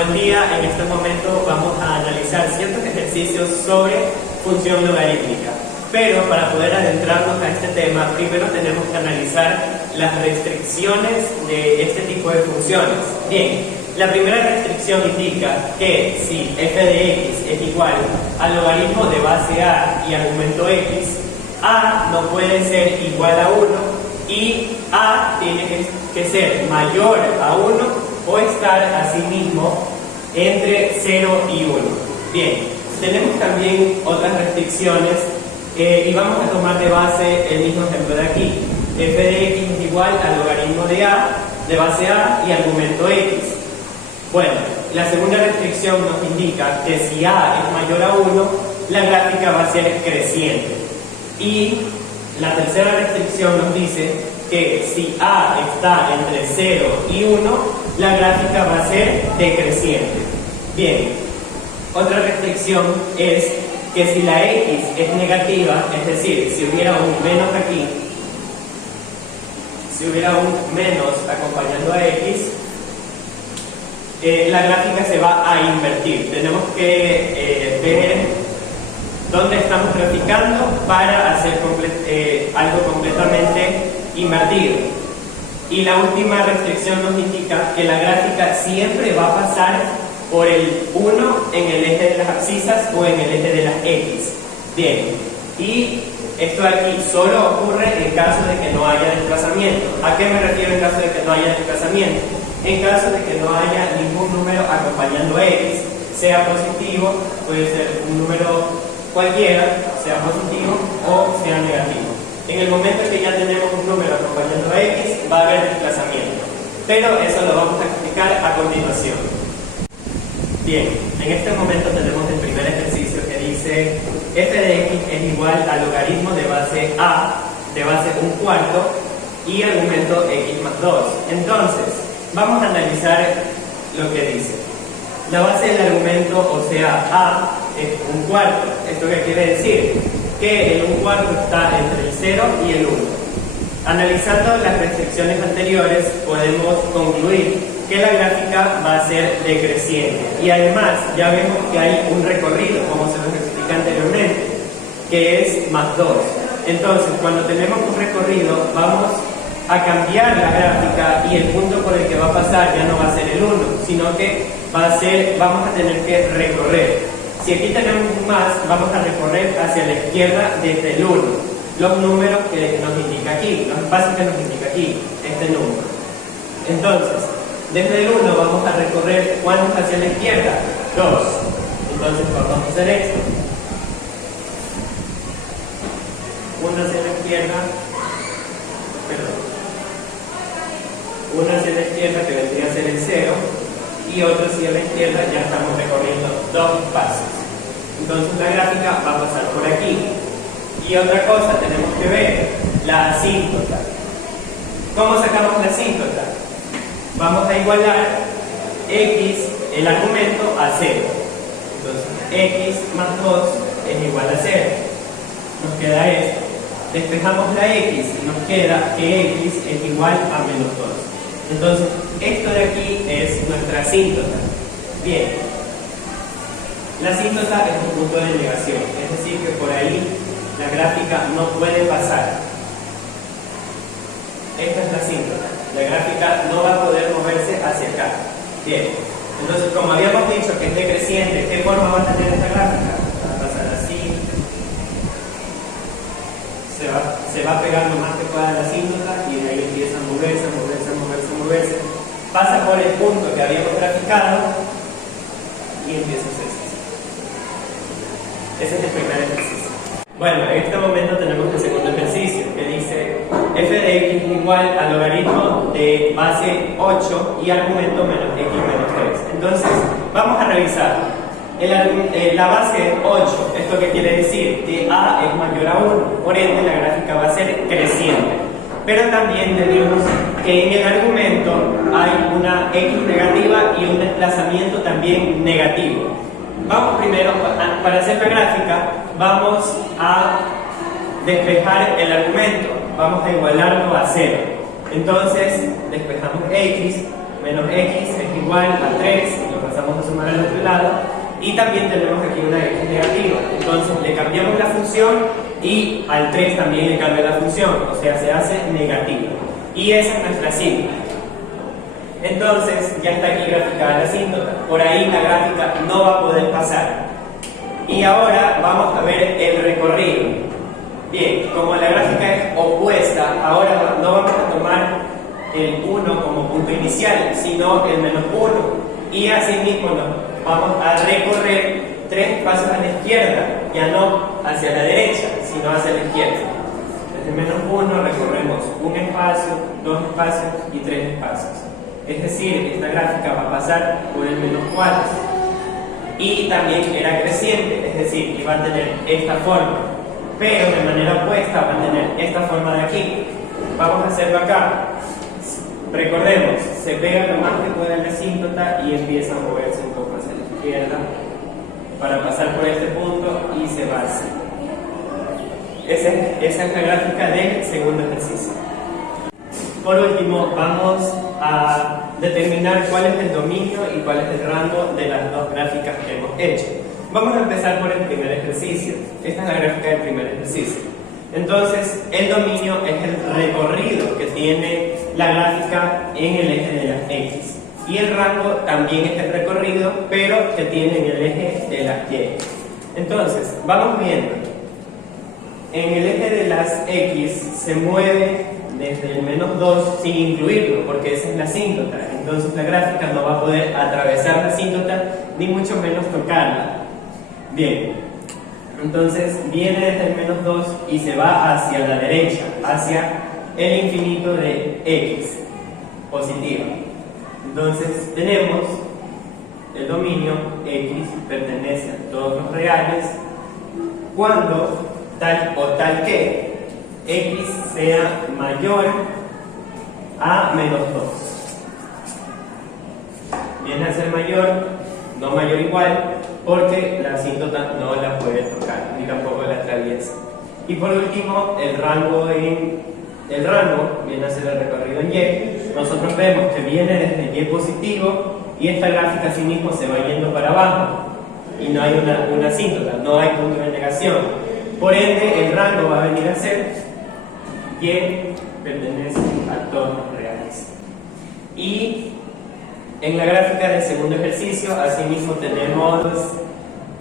Buen día, en este momento vamos a analizar ciertos ejercicios sobre función logarítmica. Pero para poder adentrarnos a este tema, primero tenemos que analizar las restricciones de este tipo de funciones. Bien, la primera restricción indica que si f de x es igual al logaritmo de base a y argumento x, a no puede ser igual a 1 y a tiene que ser mayor a 1 o estar asimismo entre 0 y 1. Bien, tenemos también otras restricciones y vamos a tomar de base el mismo ejemplo de aquí. F de x es igual al logaritmo de a, de base a y argumento x. Bueno, la segunda restricción nos indica que si a es mayor a 1, la gráfica va a ser creciente. Y la tercera restricción nos dice que si a está entre 0 y 1, la gráfica va a ser decreciente. Bien, otra restricción es que si la x es negativa, es decir, si hubiera un menos aquí, si hubiera un menos acompañando a x, la gráfica se va a invertir. Tenemos que ver dónde estamos graficando para hacer algo completamente invertido. Y la última restricción nos indica que la gráfica siempre va a pasar por el 1 en el eje de las abscisas o en el eje de las x. Bien, y esto aquí solo ocurre en caso de que no haya desplazamiento. ¿A qué me refiero en caso de que no haya desplazamiento? En caso de que no haya ningún número acompañando a x, sea positivo, puede ser un número cualquiera, sea positivo o sea negativo. En el momento en que ya tenemos un número acompañando a x, va a haber desplazamiento. Pero eso lo vamos a explicar a continuación. Bien, en este momento tenemos el primer ejercicio que dice f de x es igual al logaritmo de base a, de base 1/4 y argumento x más 2. Entonces, vamos a analizar lo que dice. La base del argumento, o sea, a, es 1/4. ¿Esto qué quiere decir? Que el 1/4 está entre el 0 y el 1. Analizando las restricciones anteriores, podemos concluir que la gráfica va a ser decreciente. Y además, ya vemos que hay un recorrido, como se nos explica anteriormente, que es más 2. Entonces, cuando tenemos un recorrido, vamos a cambiar la gráfica y el punto por el que va a pasar ya no va a ser el 1, sino que vamos a tener que recorrer. Si aquí tenemos un más, vamos a recorrer hacia la izquierda desde el 1. Los números que nos indica aquí, los espacios que nos indica aquí, este número. Entonces, desde el 1 vamos a recorrer ¿cuántos hacia la izquierda? 2. Entonces vamos a hacer esto. 1 hacia la izquierda, perdón. 1 hacia la izquierda que vendría a ser el 0 y otro hacia la izquierda, ya estamos recorriendo 2 espacios. Entonces la gráfica va a pasar por aquí. Y otra cosa, tenemos que ver la asíntota. ¿Cómo sacamos la asíntota? Vamos a igualar x, el argumento, a 0. Entonces x más 2 es igual a 0. Nos queda esto. Despejamos la x y nos queda que x es igual a menos 2. Entonces, esto de aquí es nuestra asíntota. Bien, la asíntota es un punto de negación, es decir, que por ahí la gráfica no puede pasar. Esta es la asíntota. La gráfica no va a poder moverse hacia acá. Bien, entonces, como habíamos dicho que es decreciente, ¿qué forma va a tener esta gráfica? Va a pasar así. Se va pegando más que pueda la asíntota y de ahí empieza a moverse. Pasa por el punto que habíamos graficado y empieza a hacerse así. Ese es el primer ejercicio. Bueno, en este momento tenemos el segundo ejercicio que dice f de x es igual al logaritmo de base 8 y argumento menos x menos 3. Entonces, vamos a revisar. La base 8, ¿esto qué quiere decir? Que a es mayor a 1, por ende la gráfica va a ser creciente. Pero también tenemos que en el argumento hay una x negativa y un desplazamiento también negativo. Vamos primero, para hacer la gráfica, vamos a despejar el argumento, vamos a igualarlo a 0. Entonces, despejamos x, menos x es igual a 3, y lo pasamos vamos a sumar al otro lado, y también tenemos aquí una x negativa. Entonces le cambiamos la función y al 3 también le cambia la función, o sea, se hace negativa. Y esa es nuestra asíntota. Entonces ya está aquí graficada la asíntota. Por ahí la gráfica no va a poder pasar. Y ahora vamos a ver el recorrido. Bien, como la gráfica es opuesta, ahora no vamos a tomar el 1 como punto inicial, sino el menos 1. Y así mismo nos vamos a recorrer 3 pasos a la izquierda, ya no hacia la derecha, sino hacia la izquierda. Desde menos 1 recorremos un espacio, 2 espacios y 3 espacios. Es decir, esta gráfica va a pasar por el menos 4. Y también era creciente, es decir, que va a tener esta forma, pero de manera opuesta va a tener esta forma de aquí. Vamos a hacerlo acá. Recordemos, se pega lo más que pueda la asíntota y empieza a moverse un poco hacia la izquierda para pasar por este punto y se va así. Esa es la gráfica del segundo ejercicio. Por último, vamos a determinar cuál es el dominio y cuál es el rango de las dos gráficas que hemos hecho. Vamos a empezar por el primer ejercicio. Esta es la gráfica del primer ejercicio. Entonces, el dominio es el recorrido que tiene la gráfica en el eje de las X. Y el rango también es el recorrido, pero que tiene en el eje de las Y. Entonces, vamos viendo. En el eje de las X se mueve desde el menos 2 sin incluirlo, porque esa es la asíntota. Entonces la gráfica no va a poder atravesar la asíntota, ni mucho menos tocarla. Bien, entonces viene desde el menos 2 y se va hacia la derecha, hacia el infinito de X, positiva. Entonces tenemos el dominio X pertenece a todos los reales cuando tal o tal que X sea mayor a menos 2. Viene a ser mayor, no mayor igual, porque la asíntota no la puede tocar, ni tampoco la atraviesa. Y por último, el rango viene a ser el recorrido en Y. Nosotros vemos que viene desde Y positivo y esta gráfica así mismo se va yendo para abajo y no hay una asíntota, no hay punto de negación. Por ende, el rango va a venir a ser Y pertenece a todos los reales. Y en la gráfica del segundo ejercicio, asimismo tenemos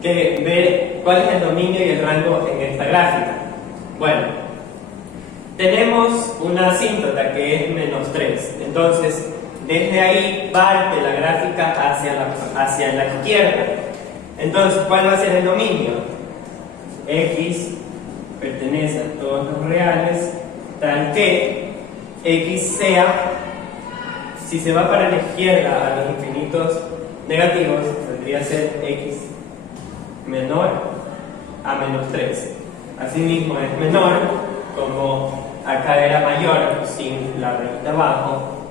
que ver cuál es el dominio y el rango en esta gráfica. Bueno, tenemos una asíntota que es menos 3. Entonces, desde ahí parte la gráfica hacia la izquierda. Entonces, ¿cuál va a ser el dominio? X pertenece a todos los reales, tal que X sea, si se va para la izquierda a los infinitos negativos, tendría que ser X menor a menos 3. Asimismo es menor, como acá era mayor sin la rayita abajo.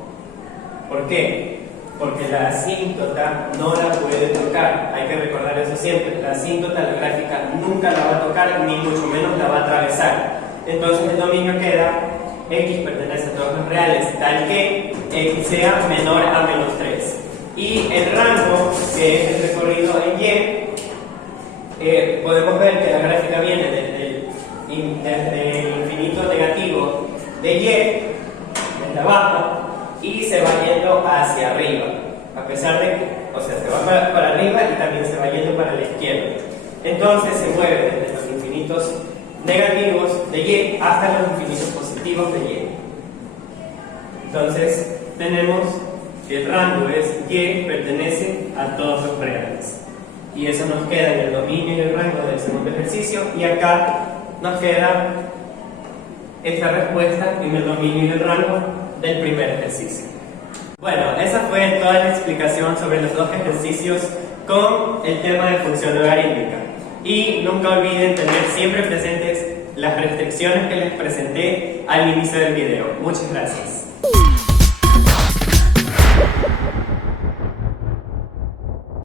¿Por qué? Porque la asíntota no la puede tocar. Hay que recordar eso siempre. La asíntota, la gráfica, nunca la va a tocar, ni mucho menos la va a atravesar. Entonces el dominio queda X pertenece a todos los reales, tal que X sea menor a menos 3. Y el rango, que es el recorrido en Y, podemos ver que la gráfica viene desde el infinito negativo de Y, desde abajo, y se va yendo hacia arriba, a pesar de que, o sea, se va para arriba y también se va yendo para la izquierda. Entonces se mueve desde los infinitos negativos de Y hasta los infinitos positivos de Y. Entonces tenemos que el rango es Y pertenece a todos los reales. Y eso nos queda en el dominio y el rango del segundo ejercicio, y acá nos queda esta respuesta en el dominio y el rango del primer ejercicio. Bueno, esa fue toda la explicación sobre los dos ejercicios con el tema de función logarítmica. Y nunca olviden tener siempre presentes las restricciones que les presenté al inicio del video. Muchas gracias.